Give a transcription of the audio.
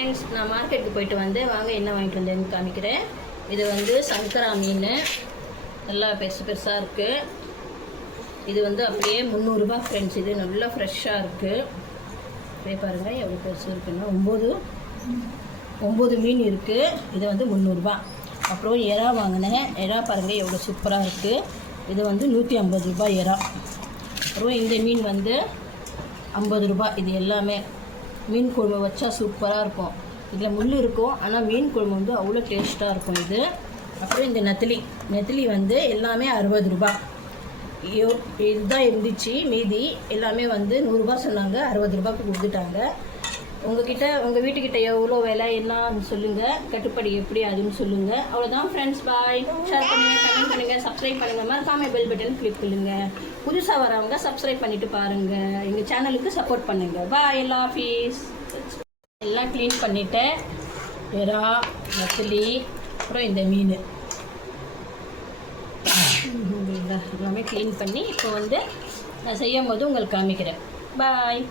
Friends, நான் மார்க்கெட்டுக்கு போயிட்டு வந்து வாங்க என்ன வாங்கிட்டு வந்தேன்னு காமிக்கிறேன். இது வந்து சங்கரா மீன், நல்லா பெருசு பெருசாக இருக்குது. இது வந்து அப்படியே 300 ரூபாய் ஃப்ரெண்ட்ஸ். இது நல்லா ஃப்ரெஷ்ஷாக இருக்குது. அப்படியே பாருங்கள் எவ்வளோ பெருசு இருக்குன்னா 9 மீன் இருக்குது. இது வந்து 300 ரூபாய். அப்புறம் எறா வாங்கினேன். எறா பாருங்கள் எவ்வளோ சூப்பராக இருக்குது. இது வந்து 150 ரூபாய் எறா. அப்புறம் இந்த மீன் வந்து 50 ரூபாய். இது எல்லாமே மீன் குழம்பு வச்சா சூப்பராக இருக்கும். இதில் முள் இருக்கும், ஆனால் மீன் குழம்பு வந்து அவ்வளோ டேஸ்ட்டாக இருக்கும் இது. அப்புறம் இந்த நெத்திலி வந்து எல்லாமே 60 ரூபாய். இதுதான் இருந்துச்சு, மீதி எல்லாமே வந்து 100 ரூபாய் சொன்னாங்க, 60 ரூபாய்க்கு கொடுத்துட்டாங்க. உங்கள் வீட்டுக்கிட்ட எவ்வளோ விலை என்னன்னு சொல்லுங்கள், கட்டுப்படி எப்படி அதுன்னு சொல்லுங்கள். அவ்வளோதான் ஃப்ரெண்ட்ஸ், பாய். ஷேர் பண்ணுங்கள், கமெண்ட் பண்ணுங்கள், சப்ஸ்கிரைப் பண்ணுங்கள், மறக்காமல் பெல் பட்டன் கிளிக் பண்ணுங்கள். புதுசாக வரவங்க சப்ஸ்கிரைப் பண்ணிவிட்டு பாருங்கள். எங்கள் சேனலுக்கு சப்போர்ட் பண்ணுங்கள். பாய். எல்லா ஃபீஸ் எல்லாம் க்ளீன் பண்ணிவிட்டேன். எறா, நெத்திலி, அப்புறம் இந்த மீன் எல்லாமே க்ளீன் பண்ணி இப்போ வந்து நான் செய்யும் போது உங்களுக்கு காமிக்கிறேன். பாய்.